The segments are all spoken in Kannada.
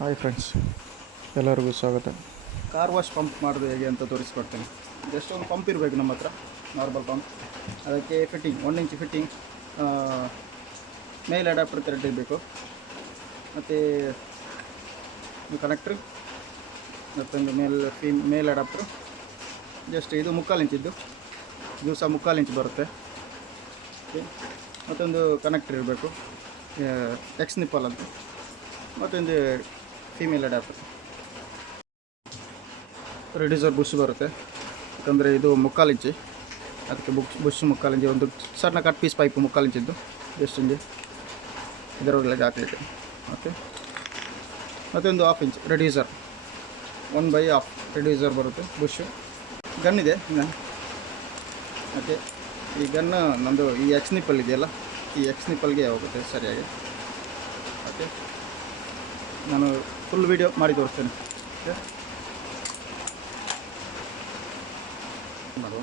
ಹಾಯ್ ಫ್ರೆಂಡ್ಸ್, ಎಲ್ಲರಿಗೂ ಸ್ವಾಗತ. ಕಾರ್ ವಾಶ್ ಪಂಪ್ ಮಾಡೋದು ಹೇಗೆ ಅಂತ ತೋರಿಸ್ಕೊಡ್ತೀನಿ. ಜಸ್ಟ್ ಒಂದು ಪಂಪ್ ಇರಬೇಕು ನಮ್ಮ ಹತ್ರ, ನಾರ್ಮಲ್ ಪಂಪ್. ಅದಕ್ಕೆ ಫಿಟ್ಟಿಂಗ್ 1 ಇಂಚ್ ಫಿಟ್ಟಿಂಗ್, ಮೇಲ್ ಅಡಾಪ್ಟರ್ ಥ್ರೆಡ್ ಇರಬೇಕು, ಮತ್ತು ಕನೆಕ್ಟ್ರು, ಮತ್ತೊಂದು ಮೇಲ್ ಅಡಾಪ್ಟ್ರು. ಜಸ್ಟ್ ಇದು 3/4 ಇಂಚಿದ್ದು, ದಿವಸ 3/4 ಇಂಚ್ ಬರುತ್ತೆ. ಮತ್ತೊಂದು ಕನೆಕ್ಟ್ರ್ ಇರಬೇಕು, ಎಕ್ಸ್ ನಿಪ್ಪಲ್ ಅಂತ, ಮತ್ತೊಂದು ಫೀಮೇಲ್ ಅಡಾಪ್ಟರ್. ರೆಡ್ಯೂಸರ್ ಬುಷ್ ಬರುತ್ತೆ, ಯಾಕಂದರೆ ಇದು 3/4 ಇಂಚಿ, ಅದಕ್ಕೆ ಬುಷ್ 3/4 ಇಂಚಿ. ಒಂದು ಸಣ್ಣ ಕಟ್ ಪೀಸ್ ಪೈಪು 3/4 ಇಂಚಿದ್ದು, ಜಸ್ಟ್ ಹಿಂಗೆ ಇದರೊಳಗೆ ಹಾಕಲಿಕ್ಕೆ. ಓಕೆ, ಮತ್ತೊಂದು 1/2 ಇಂಚ್ ರೆಡ್ಯೂಸರ್, 1/2 ರೆಡ್ಯೂಸರ್ ಬರುತ್ತೆ. ಬುಷ್ ಗನ್ ಇದೆ. ಓಕೆ, ಈ ಗನ್ನು ನಮ್ಮದು ಈ ಎಕ್ಸ್ ನಿಪ್ಪಲ್ ಇದೆಯಲ್ಲ, ಈ ಎಕ್ಸ್ ನಿಪ್ಪಲ್ಗೆ ಹೋಗುತ್ತೆ ಸರಿಯಾಗಿ. ಓಕೆ, ನಾನು ಫುಲ್ ವೀಡಿಯೋ ಮಾಡಿ ತೋರಿಸ್ತೇನೆ. ಮಾಡುವ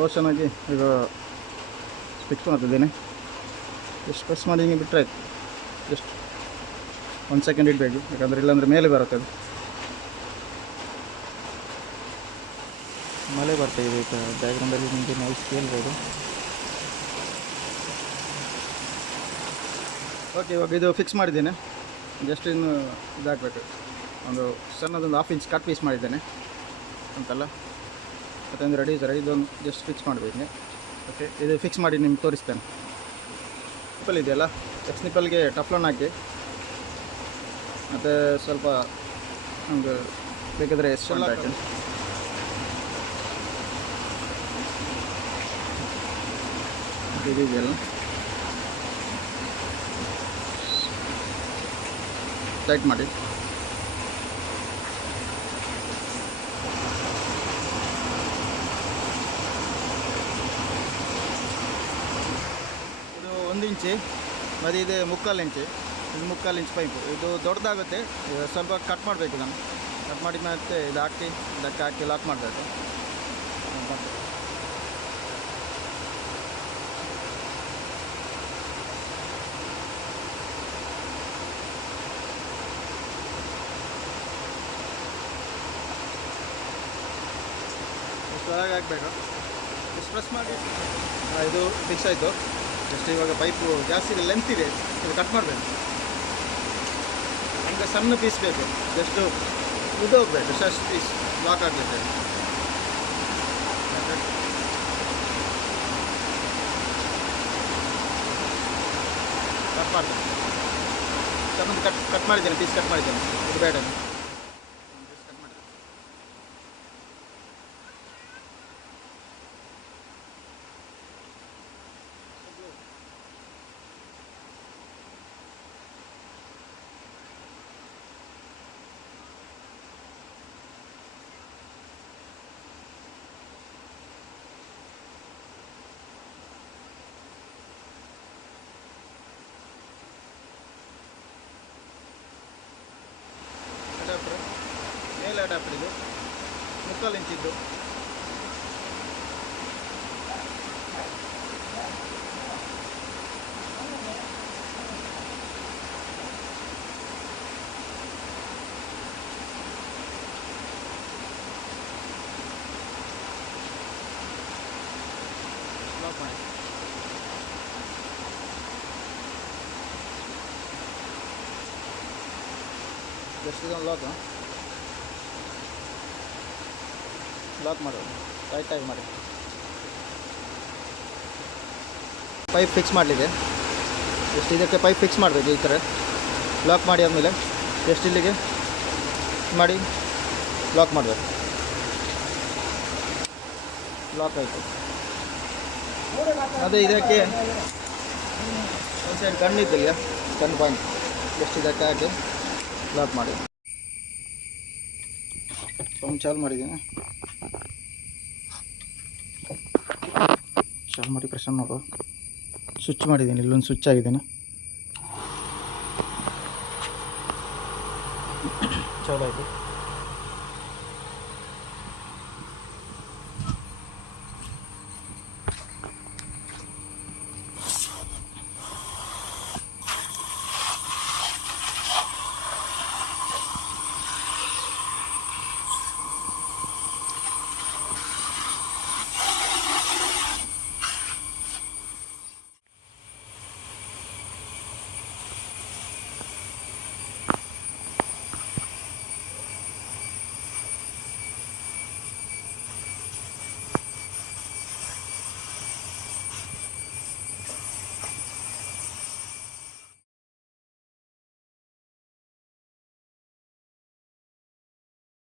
ಲೋಷನ್ ಆಗಿ ಈಗ ಫಿಕ್ಸ್ ಮಾಡ್ತಿದ್ದೇನೆ. ಎಷ್ಟು ಪ್ರೆಸ್ ಮಾಡಿ ಹಿಂಗೆ ಬಿಟ್ಟರೆ ಆಯ್ತು. ಜಸ್ಟ್ 1 ಸೆಕೆಂಡ್ ಇಡಬೇಕು, ಯಾಕಂದರೆ ಇಲ್ಲಾಂದರೆ ಮೇಲೆ ಬರುತ್ತೆ ಅದು. ಮಳೆ ಬರ್ತಾ ಇದೆ, ಬ್ಯಾಕ್ಗ್ರೌಂಡಲ್ಲಿ ನಿಮಗೆ ನಾಯ್ಸ್ ಕೇಳ್ಬೋದು. ಓಕೆ, ಇವಾಗ ಇದು ಫಿಕ್ಸ್ ಮಾಡಿದ್ದೇನೆ. ಜಸ್ಟ್ ಇನ್ನು ಇದಾಗಬೇಕು. ಒಂದು ಸಣ್ಣದೊಂದು 1/2 ಇಂಚ್ ಕಟ್ ಪೀಸ್ ಮಾಡಿದ್ದೇನೆ ಅಂತಲ್ಲ, ಮತ್ತೊಂದು ರೆಡ್ಯೂಸರ್, ಇದೊಂದು ಜಸ್ಟ್ ಫಿಕ್ಸ್ ಮಾಡಬೇಕು. ಓಕೆ, ಇದು ಫಿಕ್ಸ್ ಮಾಡಿ ನಿಮ್ಗೆ ತೋರಿಸ್ತೇನೆ. ನಿಪ್ಪಲ್ ಇದೆಯಲ್ಲ, ಎಕ್ಸ್ ನಿಪ್ಪಲ್ಗೆ ಟಫ್ಲೋನ್ ಹಾಕಿ, ಮತ್ತು ಸ್ವಲ್ಪ ಒಂದು ಬೇಕಾದರೆ ಎಸ್ಟೆಲ್ಲ ಹಾಕಿ, ಇದೆಯಲ್ಲ ಟೈಟ್ ಮಾಡಿ. ಇದು 1 ಇಂಚಿ, ಮತ್ತು ಇದು 3/4 ಇಂಚಿ. ಇದು 3/4 ಇಂಚ್ ಪೈಪು. ಇದು ದೊಡ್ಡದಾಗುತ್ತೆ, ಸ್ವಲ್ಪ ಕಟ್ ಮಾಡಬೇಕು. ನಾನು ಕಟ್ ಮಾಡಿ ಮತ್ತೆ ಇದು ಹಾಕಿ ಇದಕ್ಕೆ ಹಾಕಿ ಲಾಕ್ ಮಾಡಬೇಕು. ಒಳಗೆ ಹಾಕಬೇಕು, ಇಷ್ಟು ಪ್ರೆಸ್ ಮಾಡಿ. ಇದು ಫಿಕ್ಸ್ ಆಯಿತು. ಜಸ್ಟ್ ಇವಾಗ ಪೈಪು ಜಾಸ್ತಿ ಲೆಂತ್ ಇದೆ, ಇದು ಕಟ್ ಮಾಡಬೇಕು. ನಮಗೆ ಸಣ್ಣ ಪೀಸ್ ಬೇಕು, ಜಸ್ಟ್ ಇದು ಹೋಗಬೇಕು, ಜಸ್ಟ್ ಪೀಸ್ ಲಾಕ್ ಆಗಲಿಕ್ಕೆ. ಕಟ್ ಮಾಡ್ತೇನೆ, ಸಣ್ಣದು ಕಟ್ ಮಾಡಿದ್ದೇನೆ, ಪೀಸ್ ಕಟ್ ಮಾಡಿದ್ದೇನೆ. ಇದು ಬೇಡ, ಮೇಲ್ ಅಡಾಪ್ಟರ್. ಇದು 3/4 ಇಂಚಿದ್ದು. ಲಾಕ್ ಮಾಡಿ. ಜಸ್ಟ್ ಇದನ್ನು ಲಾಕ್ ಮಾಡೋದು, ಟೈಟಾಗಿ ಮಾಡಿ. ಪೈಪ್ ಫಿಕ್ಸ್ ಮಾಡಲಿದೆ. ಜಸ್ಟ್ ಇದಕ್ಕೆ ಪೈಪ್ ಫಿಕ್ಸ್ ಮಾಡಬೇಕು ಈ ಥರ. ಲಾಕ್ ಮಾಡಿ ಆದಮೇಲೆ ಜಸ್ಟ್ ಇಲ್ಲಿಗೆ ಮಾಡಿ ಲಾಕ್ ಮಾಡಬೇಕು. ಲಾಕ್ ಆಯಿತು. ಅದೇ ಇದಕ್ಕೆ ಒಂದು ಸೈಡ್ ಗನ್ ಇದೆಯಲ್ಲ, ಗನ್ ಪಾಯಿಂಟ್, ಜಸ್ಟ್ ಇದಕ್ಕೆ ಹಾಕಿ ಲಾಕ್ ಮಾಡಿ. ಪಂಪ್ ಚಾಲು ಮಾಡಿದ್ದೀನಿ. ಚಾಲು ಮಾಡಿ ಪ್ರೆಷರ್ ನೋಡು. ಸ್ವಿಚ್ ಮಾಡಿದ್ದೀನಿ, ಇಲ್ಲೊಂದು ಸ್ವಿಚ್ ಆಗಿದ್ದೀನಿ.